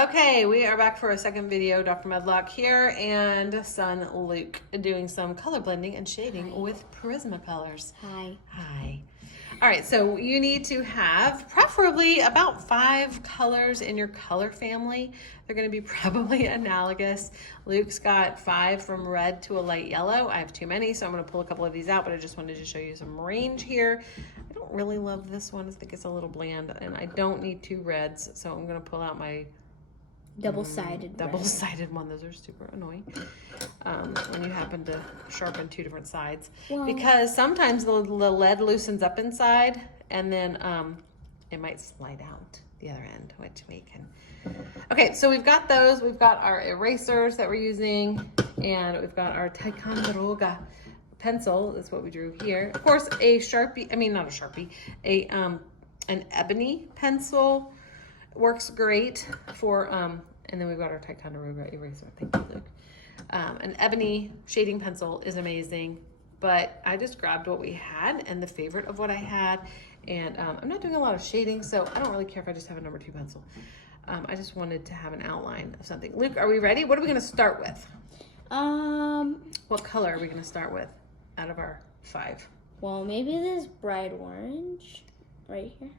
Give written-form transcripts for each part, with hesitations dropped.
Okay, we are back for a second video. Dr. Medlock here and son Luke doing some color blending and shading with Prismacolors. Hi. Hi. All right, so you need to have preferably about 5 colors in your color family. They're going to be probably analogous. Luke's got 5 from red to a light yellow. I have too many, so I'm going to pull a couple of these out, but I just wanted to show you some range here. I don't really love this one. I think it's a little bland, and I don't need 2 reds, so I'm going to pull out my double-sided one. Those are super annoying when you happen to sharpen 2 different sides, because sometimes the lead loosens up inside and then it might slide out the other end, which we can. Okay, so we've got those. We've got our erasers that we're using, and we've got our Ticonderoga pencil. That's what we drew here. Of course, a Sharpie, not a Sharpie, an ebony pencil works great for, and then we've got our Ticonderoga eraser. Thank you, Luke. An ebony shading pencil is amazing, but I just grabbed what we had and the favorite of what I had, and I'm not doing a lot of shading, so I don't really care if I just have a number 2 pencil. I just wanted to have an outline of something. Luke, are we ready? What are we going to start with? What color are we going to start with out of our 5? Well, maybe this bright orange right here.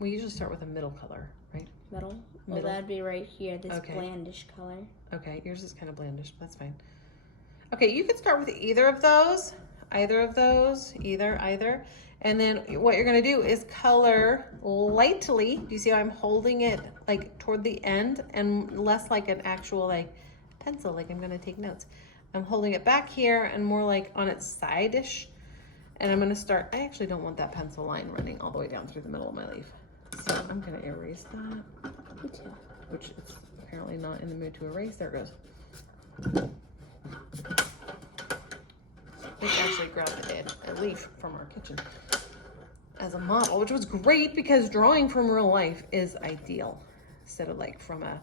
We usually start with a middle color, right? Middle? Well, that'd be right here, this blandish color. Okay, yours is kind of blandish, but that's fine. Okay, you could start with either of those, either. And then what you're gonna do is color lightly. Do you see how I'm holding it like toward the end and less like an actual like pencil, like I'm gonna take notes. I'm holding it back here and more like on its side-ish. And I'm gonna start, I actually don't want that pencil line running all the way down through the middle of my leaf. So I'm gonna erase that, which it's apparently not in the mood to erase. There it goes. It actually grabbed a leaf from our kitchen as a model, which was great because drawing from real life is ideal instead of like from a,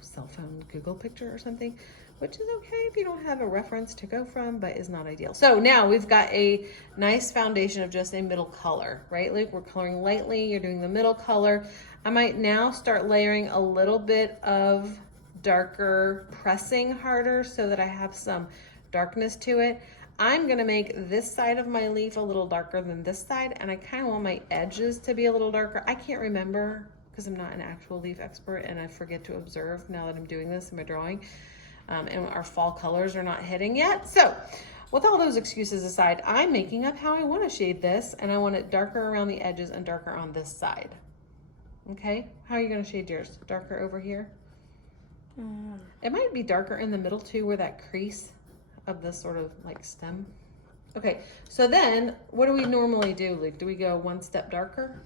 cell phone Google picture or something, which is okay if you don't have a reference to go from, but is not ideal. So now we've got a nice foundation of just a middle color, right, Luke? We're coloring lightly, you're doing the middle color. I might now start layering a little bit of darker, pressing harder so that I have some darkness to it. I'm gonna make this side of my leaf a little darker than this side, and I kind of want my edges to be a little darker. I can't remember because I'm not an actual leaf expert and I forget to observe now that I'm doing this in my drawing. And our fall colors are not hitting yet. So with all those excuses aside, I'm making up how I want to shade this, and I want it darker around the edges and darker on this side. Okay, how are you going to shade yours? Darker over here? It might be darker in the middle too, where that crease of this sort of like stem. Okay, so then what do we normally do, Luke? Do we go 1 step darker?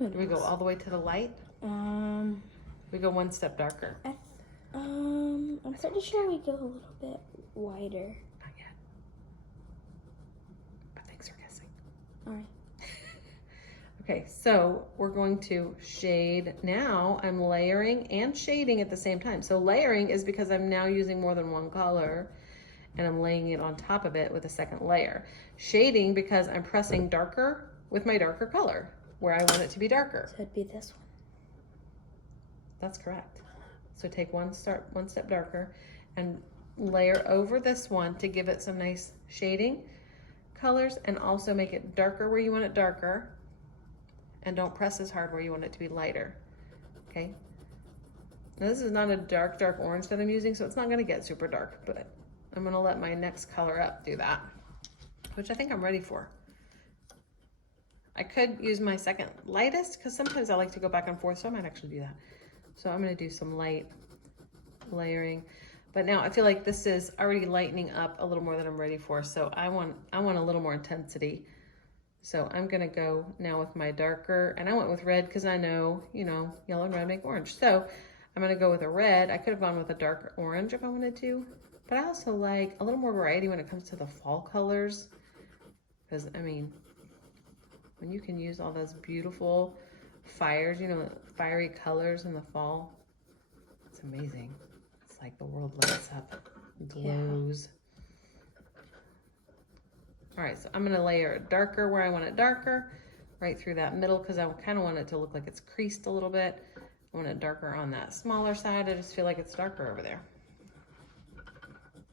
Do we go all the way to the light? We go 1 step darker. I'm pretty sure we go a little bit wider. Not yet. But thanks for guessing. All right. Okay, so we're going to shade now. I'm layering and shading at the same time. So layering is because I'm now using more than 1 color and I'm laying it on top of it with a second layer. Shading because I'm pressing darker with my darker color where I want it to be darker. So it'd be this one. That's correct. So take 1 step darker and layer over this one to give it some nice shading colors, and also make it darker where you want it darker, and don't press as hard where you want it to be lighter. Okay. Now this is not a dark orange that I'm using, so it's not gonna get super dark, but I'm gonna let my next color up do that, which I think I'm ready for. I could use my second lightest because sometimes I like to go back and forth, so I might actually do that. So I'm gonna do some light layering, but now I feel like this is already lightening up a little more than I'm ready for. So I want a little more intensity. So I'm gonna go now with my darker, and I went with red because I know, yellow and red make orange. So I'm gonna go with a red. I could have gone with a darker orange if I wanted to, but I also like a little more variety when it comes to the fall colors. Because when you can use all those beautiful fires, fiery colors in the fall, it's amazing. It's like the world lights up, glows. All right, so I'm gonna layer it darker where I want it darker, right through that middle, because I kind of want it to look like it's creased a little bit. I want it darker on that smaller side. I just feel like it's darker over there.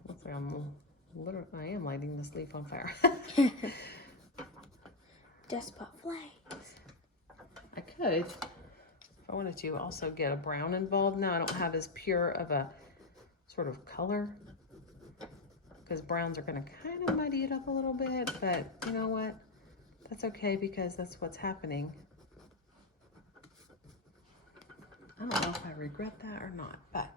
Looks like I am lighting this leaf on fire. Just put flags. I could, if I wanted to, also get a brown involved. Now I don't have as pure of a sort of color, because browns are going to kind of muddy it up a little bit, but you know what? That's okay, because that's what's happening. I don't know if I regret that or not, but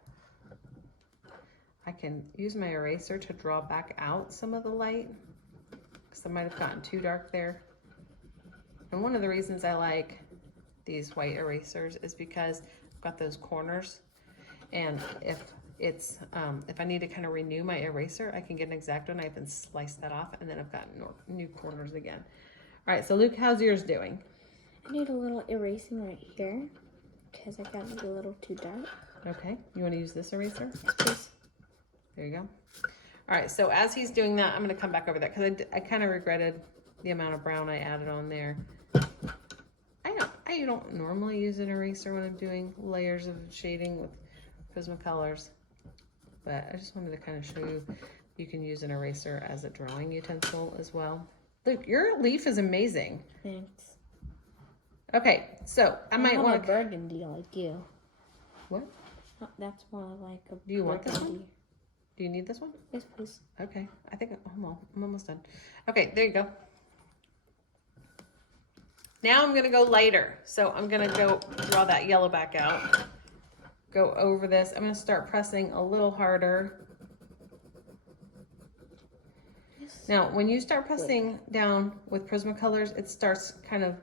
I can use my eraser to draw back out some of the light, because I might have gotten too dark there. And one of the reasons I like these white erasers is because I've got those corners, and if I need to kind of renew my eraser, I can get an X-Acto knife and slice that off, and then I've got new corners again. All right, so Luke, how's yours doing? I need a little erasing right here because I got it a little too dark. Okay, you want to use this eraser? Yes, please. There you go. All right, so as he's doing that, I'm going to come back over that because I kind of regretted the amount of brown I added on there. I don't normally use an eraser when I'm doing layers of shading with Prismacolors, but I just wanted to kind of show you can use an eraser as a drawing utensil as well. Luke, your leaf is amazing. Thanks. Okay, so I might want a burgundy like you. What? Oh, that's more like a Do you want this burgundy. one? Do you need this one? Yes, please. Okay, I think I'm almost done. Okay, there you go. Now I'm gonna go lighter. So I'm gonna go draw that yellow back out. Go over this. I'm gonna start pressing a little harder. Yes. Now, when you start pressing down with Prismacolors, it starts kind of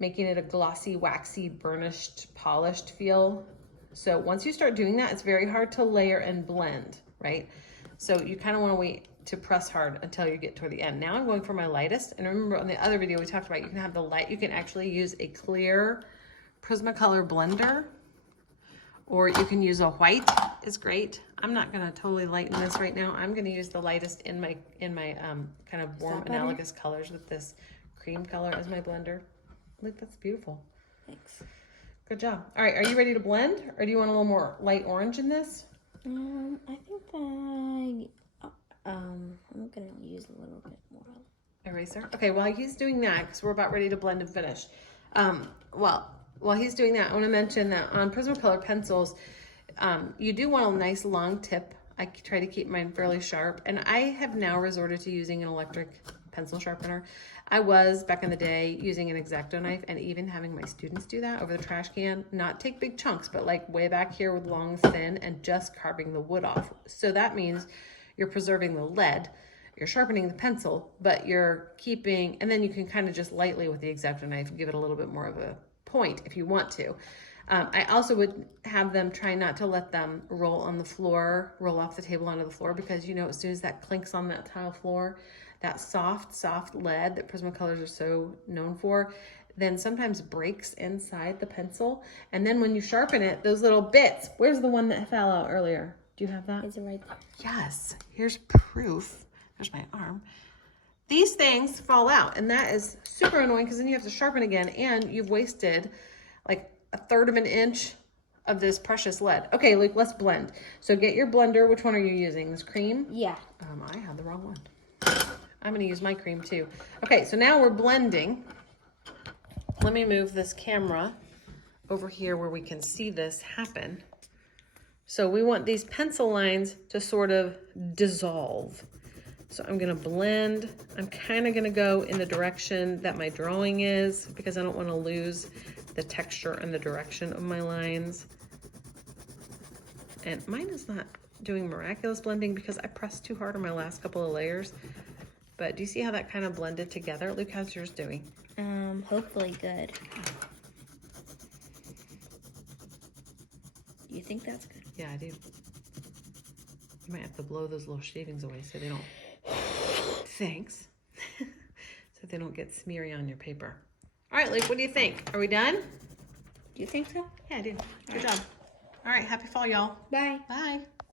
making it a glossy, waxy, burnished, polished feel. So once you start doing that, it's very hard to layer and blend, right? So you kind of want to wait to press hard until you get toward the end. Now I'm going for my lightest. And remember on the other video we talked about, you can have the light, you can actually use a clear Prismacolor blender, or you can use a white. It's great. I'm not going to totally lighten this right now. I'm going to use the lightest in my kind of warm analogous colors with this cream color as my blender. Look, that's beautiful. Thanks. Good job. All right, are you ready to blend, or do you want a little more light orange in this? I think I'm gonna use a little bit more. Eraser. Okay, while he's doing that, because we're about ready to blend and finish. While he's doing that, I want to mention that on Prismacolor pencils, you do want a nice long tip. I try to keep mine fairly sharp, and I have now resorted to using an electric pencil sharpener. I was, back in the day, using an X-Acto knife and even having my students do that over the trash can. Not take big chunks, but like way back here with long, thin, and just carving the wood off. So that means you're preserving the lead, you're sharpening the pencil, but you're keeping, and then you can kind of just lightly with the X-Acto knife give it a little bit more of a point if you want to. I also would have them try not to let them roll on the floor, roll off the table onto the floor, because you know as soon as that clinks on that tile floor, that soft lead that Prismacolors are so known for, then sometimes breaks inside the pencil. And then when you sharpen it, those little bits, where's the one that fell out earlier? Do you have that? Is it right there? Yes, here's proof. There's my arm. These things fall out, and that is super annoying because then you have to sharpen again, and you've wasted like 1/3 of an inch of this precious lead. Okay, Luke, let's blend. So get your blender. Which one are you using? This cream? Yeah. I had the wrong one. I'm gonna use my cream too. Okay, so now we're blending. Let me move this camera over here where we can see this happen. So we want these pencil lines to sort of dissolve. So I'm gonna blend. I'm kind of gonna go in the direction that my drawing is because I don't want to lose the texture and the direction of my lines. And mine is not doing miraculous blending because I pressed too hard on my last couple of layers. But do you see how that kind of blended together? Luke, how's yours doing? Hopefully good. Do you think that's good? Yeah, I do. You might have to blow those little shavings away so they don't, thanks, so they don't get smeary on your paper. All right, Luke, what do you think? Are we done? Do you think so? Yeah, I do. Good job. All right, happy fall, y'all. Bye. Bye.